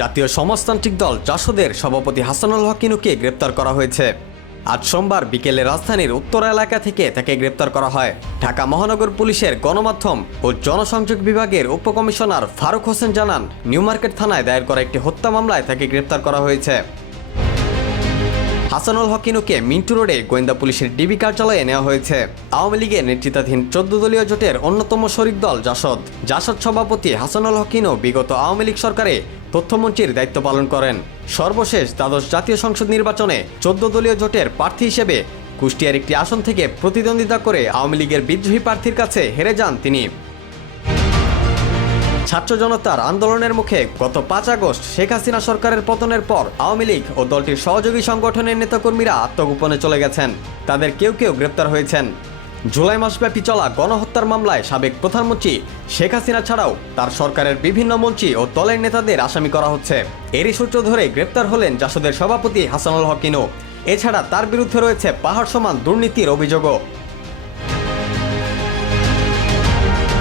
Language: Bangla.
জাতীয় সমাজতান্ত্রিক দল জাসদের সভাপতি হাসানুল হকিনুকে গ্রেপ্তার করা হয়েছে। আজ সোমবার বিকেলে রাজধানীর উত্তর এলাকা থেকে তাকে গ্রেপ্তার করা হয়। ঢাকা মহানগর পুলিশের গণমাধ্যম ও জনসংযোগ বিভাগের উপকমিশনার ফারুক হোসেন জানান, নিউ মার্কেট থানায় দায়ের করা একটি হত্যা মামলায় তাকে গ্রেপ্তার করা হয়েছে। হাসানুল হকিনুকে মিন্টু রোডে গোয়েন্দা পুলিশের ডিবি কার্যালয়ে নেওয়া হয়েছে। আওয়ামী লীগের নেতৃত্বাধীন চোদ্দ দলীয় জোটের অন্যতম শরিক দল জাসদ। জাসদ সভাপতি হাসানুল হকিনও বিগত আওয়ামী লীগ সরকারে তথ্যমন্ত্রীর দায়িত্ব পালন করেন। সর্বশেষ দ্বাদশ জাতীয় সংসদ নির্বাচনে চোদ্দ দলীয় জোটের প্রার্থী হিসেবে কুষ্টিয়ার একটি আসন থেকে প্রতিদ্বন্দ্বিতা করে আওয়ামী লীগের বিদ্রোহী প্রার্থীর কাছে হেরে যান তিনি। ছাত্র জনতার আন্দোলনের মুখে গত পাঁচ আগস্ট শেখ হাসিনা সরকারের পতনের পর আওয়ামী লীগ ও দলটির সহযোগী সংগঠনের নেতাকর্মীরা আত্মগোপনে চলে গেছেন। তাদের কেউ কেউ গ্রেপ্তার হয়েছেন। জুলাই মাসব্যাপী চলা গণহত্যার মামলায় সাবেক প্রধানমন্ত্রী শেখ হাসিনা ছাড়াও তার সরকারের বিভিন্ন মন্ত্রী ও দলের নেতাদের আসামি করা হচ্ছে। এরই সূত্র ধরে গ্রেপ্তার হলেন জাসদের সভাপতি হাসানুল হকিনও এছাড়া তার বিরুদ্ধে রয়েছে পাহাড় সমান দুর্নীতির অভিযোগও।